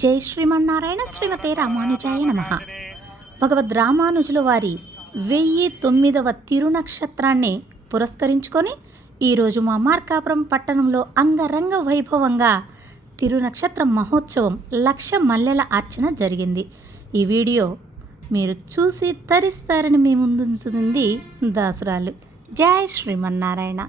జై శ్రీమన్నారాయణ శ్రీమతే రామానుజాయ నమః. భగవద్ రామానుజుల వారి 1009వ తిరునక్షత్రాన్ని పురస్కరించుకొని ఈరోజు మా మార్కాపురం పట్టణంలో అంగరంగ వైభవంగా తిరునక్షత్ర మహోత్సవం 1,00,000 మల్లెల అర్చన జరిగింది. ఈ వీడియో మీరు చూసి తరిస్తారని మీ ముందుంచుతుంది దాసురాలు. జై శ్రీమన్నారాయణ.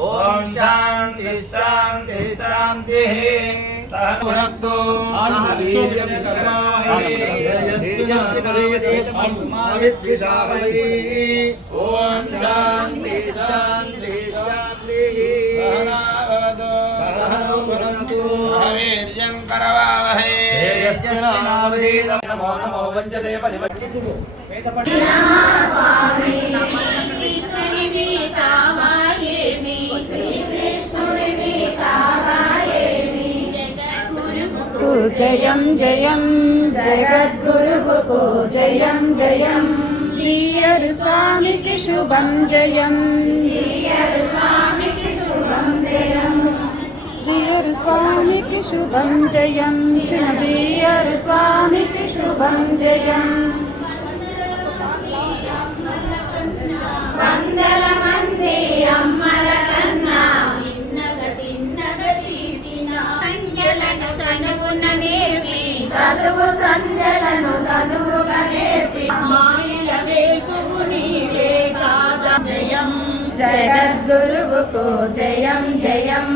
ఓం శాంతి శాంతి శాంతి సహనక్తో వీర్యం కర్మాహి ఓం శాంతి శాంతి శాంతి సహనవతు వీర్యం కరవావహై నమో నమో వంచతే పరివచ్ఛితు జయం జయం జగద్గురుకు జయం జయం జీయరు స్వామికి శుభం జయం జీయరు స్వామికి శుభం జయం జీయరు స్వామికి శుభం జయం జీయరు స్వామికి శుభం జయం వందల మంది అమ్మల కన్నా చదువు సంధ్యలను చదువుగా నేర్పి మాయల వేకువు నీవే కాదా. జయం జగద్గురువుకు జయం జయం.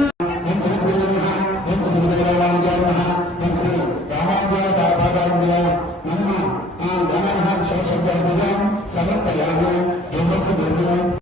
సమర్పయామి